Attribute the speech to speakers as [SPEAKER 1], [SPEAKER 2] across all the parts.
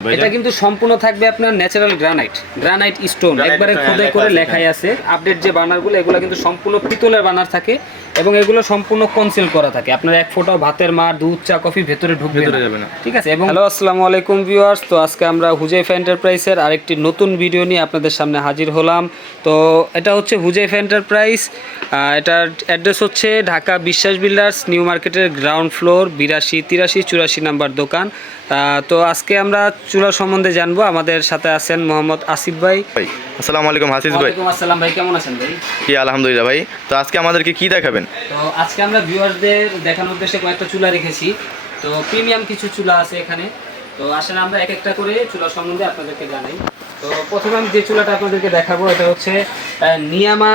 [SPEAKER 1] এটা কিন্তু সম্পূর্ণ থাকবে আপনার ন্যাচারাল গ্রানাইট গ্রানাইট স্টোন একবারে
[SPEAKER 2] stone,
[SPEAKER 1] খোদাই করে লেখাই আছে। আপডেট যে বানারগুলো এগুলো কিন্তু সম্পূর্ণ পিতলের বানার থাকে। এবং এগুলো সম্পূর্ণ কনসিল করা থাকে। আপনার এক ফোঁটাও ভাতের মার দুধ চা কফি ভেতরে ঢুকবে
[SPEAKER 2] ভেতরে যাবে না।
[SPEAKER 1] ঠিক আছে এবং হ্যালো আসসালামু আলাইকুম ভিউয়ার্স তো আজকে আমরা হুজাইফা এন্টারপ্রাইজের আরেকটি নতুন ভিডিও নিয়ে আপনাদের সামনে হাজির হলাম। তো এটা হচ্ছে হুজাইফা এন্টারপ্রাইজ আহ, এটার অ্যাড্রেস হচ্ছে ঢাকা বিশ্বাস বিল্ডার্স নিউ মার্কেটের গ্রাউন্ড ফ্লোর বিরাশি তিরাশি চুরাশি নাম্বার দোকান। আহ, তো আজকে আমরা চুলা সম্বন্ধে জানব। আমাদের সাথে আছেন মোহাম্মদ আসিফ ভাই।
[SPEAKER 2] আসসালামু আলাইকুম হাসিস ভাই।
[SPEAKER 1] আসসালাম ভাই কেমন আছেন ভাই?
[SPEAKER 2] কি আলহামদুলিল্লাহ ভাই। তো আজকে আমাদেরকে কি দেখাবেন?
[SPEAKER 1] তো আজকে আমরা ভিউয়ারদের দেখানোর উদ্দেশ্যে কয়েকটা চুলা রেখেছি। তো প্রিমিয়াম কিছু চুলা আছে এখানে। তো আসলে আমরা এক একটা করে চুলা সম্বন্ধে আপনাদেরকে জানাই। তো প্রথমে আমি যে চুলাটা আপনাদেরকে দেখাবো এটা হচ্ছে নিয়ামা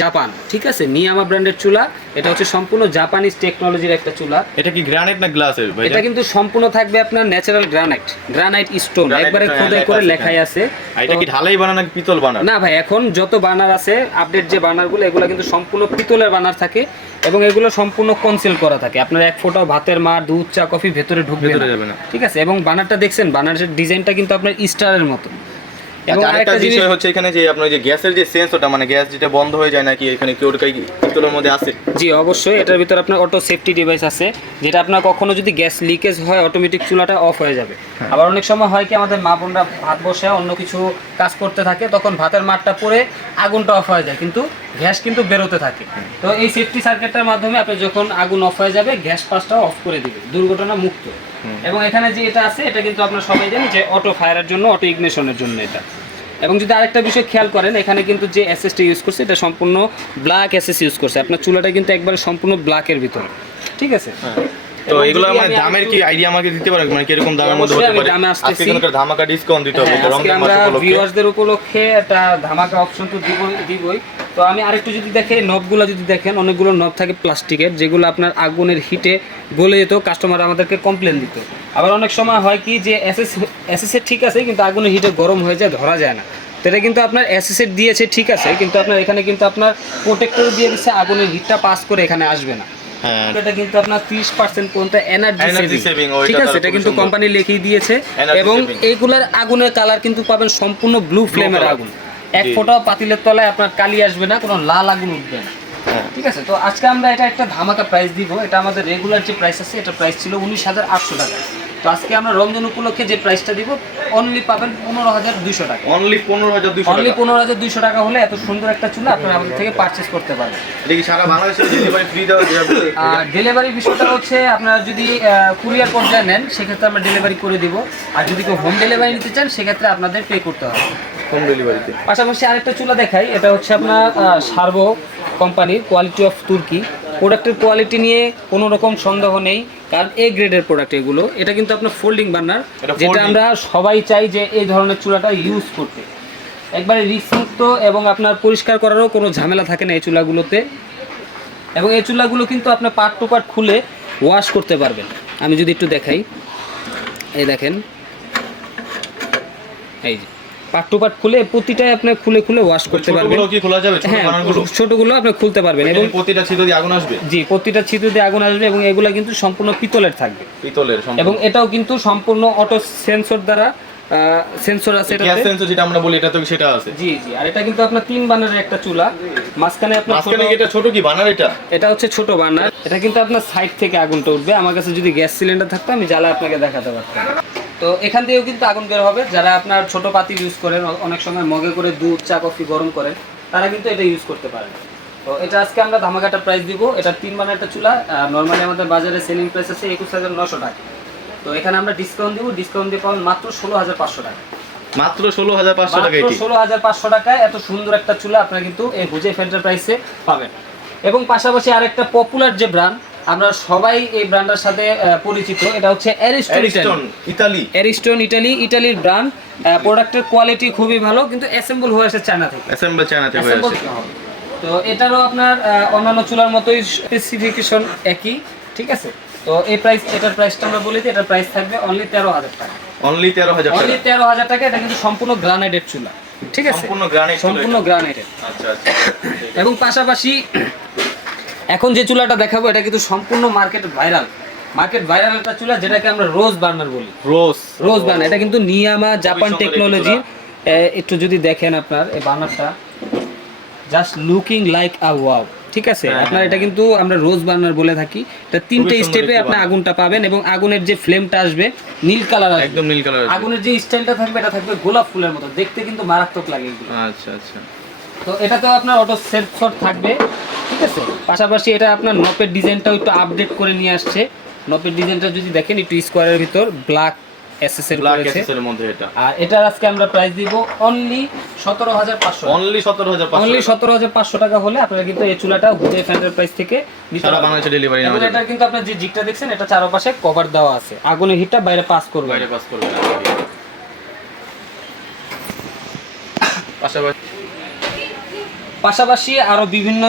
[SPEAKER 1] জাপান ঠিক আছে? নিয়ামা ব্র্যান্ডের চুলা এটা হচ্ছে সম্পূর্ণ জাপানিজ টেকনোলজির একটা চুলা।
[SPEAKER 2] এটা কি গ্রানাইট না গ্লাসের ভাই
[SPEAKER 1] এটা কিন্তু সম্পূর্ণ থাকবে আপনার ন্যাচারাল গ্রানাইট গ্রানাইট স্টোন একবারে
[SPEAKER 2] stone
[SPEAKER 1] খোদাই করে লেখাই আছে।
[SPEAKER 2] এটা কি ঢালাই বানানো নাকি পিতল বানানো?
[SPEAKER 1] না ভাই এখন যত বানার আছে আপডেট যে বানারগুলো এগুলো কিন্তু সম্পূর্ণ পিতলের বানার থাকে এবং এগুলো সম্পূর্ণ কনসিল করা থাকে। আপনার এক ফোঁটাও ভাতের মার দুধ চা কফি ভেতরে ঢুকবে না। ঠিক আছে? এবং বানারটা দেখছেন বানারের ডিজাইনটা কিন্তু আপনার স্টারের মতো। এবং
[SPEAKER 2] আচ্ছা, আরেকটা বিষয় হচ্ছে এখানে যে আপনার যে গ্যাসের যে সেন্সরটা মানে গ্যাস যেটা বন্ধ হয়ে যায় নাকি এখানে কি পিতলের মধ্যে আছে?
[SPEAKER 1] জি অবশ্যই। এটার ভিতরে আপনার অটো সেফটি ডিভাইস আছে যেটা আপনার কখনো যদি গ্যাস লিকেজ হয় অটোমেটিক চুলাটা অফ হয়ে যাবে।
[SPEAKER 2] হ্যাঁ।
[SPEAKER 1] আবার অনেক সময় হয় কি আমাদের মা বোনরা ভাত বসে অন্য কিছু কাজ করতে থাকে তখন ভাতের মাঠটা পরে আগুনটা অফ হয়ে যায়। কিন্তু গ্যাস কিন্তু বেরোতে থাকে। তো এই সেফটি সার্কিটটার মাধ্যমে আপনি যখন আগুন অফ হয়ে যাবে গ্যাস পাসটাও অফ করে দিবে দুর্ঘটনা মুক্ত। এবং এখানে যে এটা আছে এটা কিন্তু আপনারা সবাই জানেন যে অটো ফায়ারের জন্য অটো ইগনিশনের জন্য এটা। এবং যদি আরেকটা বিষয় খেয়াল করেন এখানে কিন্তু যে এসএসটা ইউজ করছে এটা সম্পূর্ণ ব্ল্যাক এসএস ইউজ করছে। আপনার চুলাটা কিন্তু একবারে সম্পূর্ণ ব্ল্যাকের ভিতরে। ঠিক আছে?
[SPEAKER 2] তো এগুলো মানে দামের কি আইডিয়া আমাকে দিতে পারেন মানে কীরকম দামের মধ্যে হতে পারে? আজকে কিন্তু ধামাকা ডিসকাউন্ট দিতে হবে
[SPEAKER 1] হ্যাঁ, আমরা ভিউয়ার্সদের উপলক্ষে একটা ধামাকা অপশন তো দিব দিবই। তো আমি আরেকটু যদি দেখে নবগুলো যদি দেখেন অনেকগুলো নব থাকে প্লাস্টিকের যেগুলো আপনার আগুনের হিটে গলে যেত কাস্টমার আমাদেরকে কমপ্লেন দিত। আবার অনেক সময় হয় কি যে এসএস এসএসের ঠিক আছে কিন্তু আগুনের হিটে গরম হয়ে যায় ধরা যায় না। তো এটা কিন্তু আপনার এসএসের দিয়েছে ঠিক আছে কিন্তু আপনার এখানে কিন্তু আপনার প্রোটেক্টর দিয়ে দিচ্ছে আগুনের হিটটা পাস করে এখানে আসবে না।
[SPEAKER 2] হ্যাঁ।
[SPEAKER 1] এটা কিন্তু আপনার 30% পর্যন্ত এনার্জি সেভিং ঠিক আছে এটা কিন্তু কোম্পানি লিখেই দিয়েছে। এবং। এইগুলার আগুনের কালার কিন্তু পাবেন সম্পূর্ণ ব্লু ফ্লেমের। আগুন। এক। ফোঁটা পাতিলের তলায় আপনার কালি আসবে না কোনো লাল আগুন উঠবে না।
[SPEAKER 2] হ্যাঁ।
[SPEAKER 1] ঠিক আছে? তো আজকে আমরা এটা একটা ধামাকা প্রাইস দিব। এটা আমাদের রেগুলার যে প্রাইস আছে এটা প্রাইস ছিল উনিশ হাজার আটশো টাকা। তো আজকে আমরা রমজান উপলক্ষে যে প্রাইসটা দিব অনলি পাবেন পনেরো হাজার দুইশো টাকা।
[SPEAKER 2] অনলি পনেরো হাজার দুশো
[SPEAKER 1] অনলি পনেরো হাজার দুইশো টাকা হলে এত সুন্দর একটা চুলা আপনারা আমাদের থেকে পারচেস করতে পারবেন।
[SPEAKER 2] এটা কি সারা বাংলাদেশে ডেলিভারি ফ্রি দেওয়া যাবে
[SPEAKER 1] আর ডেলিভারি বিষয়টা হচ্ছে আপনারা যদি কুরিয়ার পর্যায়ে নেন সেক্ষেত্রে আমরা ডেলিভারি করে দিব। আর যদি কেউ হোম ডেলিভারি নিতে চান সেক্ষেত্রে আপনাদের পে করতে হবে।
[SPEAKER 2] হোম ডেলিভারিতে।
[SPEAKER 1] পাশাপাশি আরেকটা চুলা দেখাই এটা হচ্ছে আপনার সার্ভো কোম্পানির কোয়ালিটি অফ তুর্কি। প্রোডাক্টের কোয়ালিটি নিয়ে কোনো রকম সন্দেহ নেই কারণ এ গ্রেডের প্রোডাক্ট এগুলো। এটা কিন্তু আপনার ফোল্ডিং বার্নার যেটা আমরা সবাই চাই যে এই ধরনের চুলাটা ইউজ করতে। একবারে রিস্কমুক্ত এবং আপনার পরিষ্কার করারও কোনো ঝামেলা থাকে না এই চুলাগুলোতে। এবং এই চুলাগুলো কিন্তু আপনার পার্ট টু পার্ট খুলে ওয়াশ করতে পারবেন। আমি যদি একটু দেখাই এই দেখেন এই যে। পার্ট টু পার্ট খুলে প্রতিটাই আপনি খুলে খুলে ওয়াশ করতে পারবেন।
[SPEAKER 2] ছোটগুলো কি খোলা যাবে?
[SPEAKER 1] হ্যাঁ ছোটগুলো আপনি খুলতে পারবেন এবং
[SPEAKER 2] প্রতিটা ছিদ্র দিয়ে আগুন আসবে?
[SPEAKER 1] জি প্রতিটা ছিদ্র দিয়ে আগুন আসবে এবং এগুলো কিন্তু সম্পূর্ণ পিতলের থাকবে।
[SPEAKER 2] পিতলের
[SPEAKER 1] এবং এটাও কিন্তু সম্পূর্ণ অটো সেন্সর দ্বারা সেন্সর আছে
[SPEAKER 2] গ্যাস সেন্সর যেটা আমরা বলি এটা তো সেটা আছে।
[SPEAKER 1] জি জি আর এটা কিন্তু আপনার তিন বানারের একটা চুলা। মাঝখানে আপনার
[SPEAKER 2] মাঝখানে এটা ছোট কি বানার এটা?
[SPEAKER 1] এটা হচ্ছে ছোট বার্নার এটা কিন্তু আপনার সাইড থেকে আগুনটা উঠবে। আমার কাছে যদি গ্যাস সিলিন্ডার থাকতো আমি জ্বালা আপনাকে দেখাতে পারতাম। তো এখান থেকেও কিন্তু আগুন বের হবে। যারা আপনার ছোট পাতি ইউজ করেন অনেক সময় মগে করে দুধ চা কফি গরম করেন তারা কিন্তু এটা ইউজ করতে পারেন। তো এটা আজকে আমরা ধামাকাটা প্রাইস দিব। এটা তিন বানার একটা চুলা নর্মালি আমাদের বাজারে সেলিং প্রাইস আছে একুশ হাজার নশো টাকা। তো এখানে আমরা ডিসকাউন্ট দিব। ডিসকাউন্ট দিয়ে পাবেন মাত্র ষোলো হাজার পাঁচশো টাকা।
[SPEAKER 2] মাত্র ষোলো হাজার পাঁচশো টাকা
[SPEAKER 1] ষোলো হাজার পাঁচশো টাকায় এত সুন্দর একটা চুলা আপনারা কিন্তু এই হুজে ফেন্টার প্রাইসে পাবেন। এবং পাশাপাশি আরেকটা পপুলার যে ব্র্যান্ড আমরা সবাই এই ব্র্যান্ডের সাথে পরিচিত। এটা হচ্ছে অ্যারিস্টন
[SPEAKER 2] ইতালি
[SPEAKER 1] অ্যারিস্টন ইটালি ইটালির ব্র্যান্ড প্রোডাক্টের কোয়ালিটি খুবই ভালো কিন্তু অ্যাসেম্বল হয়ে আসে চায়না থেকে।
[SPEAKER 2] অ্যাসেম্বল হয়ে
[SPEAKER 1] Assemble থেকে হবে। তো এটারও আপনার অন্যান্য চুলার মতোই স্পেসিফিকেশন একই ঠিক আছে? তো এই প্রাইস এটার প্রাইসটা আমরা বলি এটার প্রাইস থাকবে অনলি তেরো হাজার টাকা।
[SPEAKER 2] অনলি তেরো হাজার
[SPEAKER 1] অনলি তেরো হাজার টাকা এটা কিন্তু সম্পূর্ণ গ্রানাইটের চুলা ঠিক আছে?
[SPEAKER 2] সম্পূর্ণ গ্রানাইট
[SPEAKER 1] সম্পূর্ণ গ্রানাইটের
[SPEAKER 2] আচ্ছা আচ্ছা।
[SPEAKER 1] এবং পাশাপাশি এখন যে চুলাটা দেখাবো এটা কিন্তু সম্পূর্ণ মার্কেট ভাইরাল মার্কেট ভাইরাল একটা চুলা যেটাকে আমরা রোজ বার্নার বলি।
[SPEAKER 2] রোজ
[SPEAKER 1] রোজ বার্নার এটা কিন্তু নিয়ামা জাপান
[SPEAKER 2] সুন্দর একটি
[SPEAKER 1] যদি দেখেন আপনার এই বার্নারটা just looking like a wow ঠিক আছে?
[SPEAKER 2] হ্যাঁ,
[SPEAKER 1] আপনার
[SPEAKER 2] হ্যাঁ।
[SPEAKER 1] এটা কিন্তু আমরা রোজ বার্নার বলে থাকি। এটা তিনটে স্টেপে আপনি আগুনটা পাবেন এবং আগুনের যে ফ্লেমটা আসবে নীল কালার আসবে।
[SPEAKER 2] একদম নীল কালার
[SPEAKER 1] আগুনের যে স্টাইলটা থাকবে এটা থাকবে গোলাপ ফুলের মতো। দেখতে কিন্তু মারাত্মক লাগে
[SPEAKER 2] আচ্ছা আচ্ছা।
[SPEAKER 1] তো এটাতেও আপনার অটো সেলফ শট থাকবে ঠিক আছে? পাশাপাশি এটা আপনার নপের ডিজাইনটাও একটু আপডেট করে নিয়ে আসছে। নপের ডিজাইনটা যদি দেখেন একটু স্কোয়ারের ভিতর ব্ল্যাক করেছে।
[SPEAKER 2] মধ্যে এটা।
[SPEAKER 1] আর এটার আজকে আমরা প্রাইস দিব অনলি সতেরো হাজার পাঁচশো
[SPEAKER 2] অনলি
[SPEAKER 1] টাকা। হলে আপনারা কিন্তু এই চুলাটা হুজে ফ্যানের প্রাইস থেকে নিতে
[SPEAKER 2] সারা বাংলাদেশে ডেলিভারি
[SPEAKER 1] এবং
[SPEAKER 2] নেওয়া যাবে।
[SPEAKER 1] এটার কিন্তু আপনার যে জিগটা দেখছেন এটা চারপাশে কভার দেওয়া আছে। আগুনের হিটটা বাইরে পাস করবে
[SPEAKER 2] বাইরে পাস করবে পাশাপাশি
[SPEAKER 1] পাশাপাশি আরও বিভিন্ন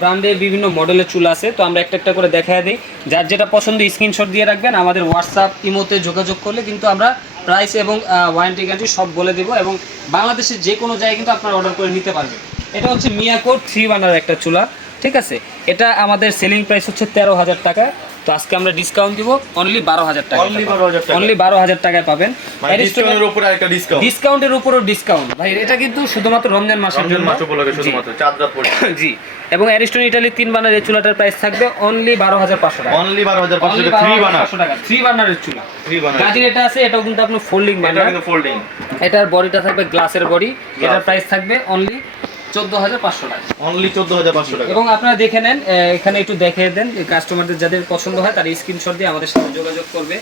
[SPEAKER 1] ব্র্যান্ডের বিভিন্ন মডেলের চুল আছে, তো আমরা একটা একটা করে দেখায় দিই। যার যেটা পছন্দ স্ক্রিনশট দিয়ে রাখবেন, আমাদের হোয়াটসঅ্যাপ ইমোতে যোগাযোগ করলে কিন্তু আমরা প্রাইস এবং ওয়ারেন্টি গ্যারান্টি সব বলে দেবো এবং বাংলাদেশের যে কোনো জায়গায় কিন্তু আপনারা অর্ডার করে নিতে পারবেন। এটা হচ্ছে মিয়াকোর থ্রি ওয়ানার একটা চুলা। ঠিক আছে? এটা আমাদের সেলিং প্রাইস হচ্ছে তেরো হাজার টাকা। তো আজকে আমরা ডিসকাউন্ট দিব অনলি বারো হাজার টাকা
[SPEAKER 2] Only 12,000 টাকা।
[SPEAKER 1] অনলি বারো হাজার টাকায় পাবেন।
[SPEAKER 2] ডিসকাউন্টের উপরে একটা ডিসকাউন্ট
[SPEAKER 1] ডিসকাউন্টের উপরও ডিসকাউন্ট ভাই এটা কিন্তু শুধুমাত্র রমজান মাসের জন্য।
[SPEAKER 2] শুধুমাত্র চাঁদ রাত
[SPEAKER 1] জি। এবং অ্যারিস্টন ইটালি তিন বানার চুলাটার প্রাইস থাকবে অনলি বারো হাজার পাঁচশো টাকা।
[SPEAKER 2] অনলি বারো হাজার পাঁচশো
[SPEAKER 1] Only
[SPEAKER 2] থ্রি বানার।
[SPEAKER 1] 12,500 টাকা থ্রি বার্নারের চুলা।
[SPEAKER 2] থ্রি বানার
[SPEAKER 1] গাজির এটা আছে এটাও কিন্তু আপনার ফোল্ডিং
[SPEAKER 2] এটা কিন্তু ফোল্ডিং
[SPEAKER 1] এটার বডিটা থাকবে গ্লাসের বডি। এটার প্রাইস থাকবে অনলি হাজার টাকা।
[SPEAKER 2] অনলি চোদ্দ হাজার পাঁচশো টাকা।
[SPEAKER 1] এবং আপনারা দেখে নেন এখানে একটু দেখে দেন কাস্টমারদের যাদের পছন্দ হয় তারা স্ক্রিনশট দিয়ে আমাদের সাথে যোগাযোগ করবে।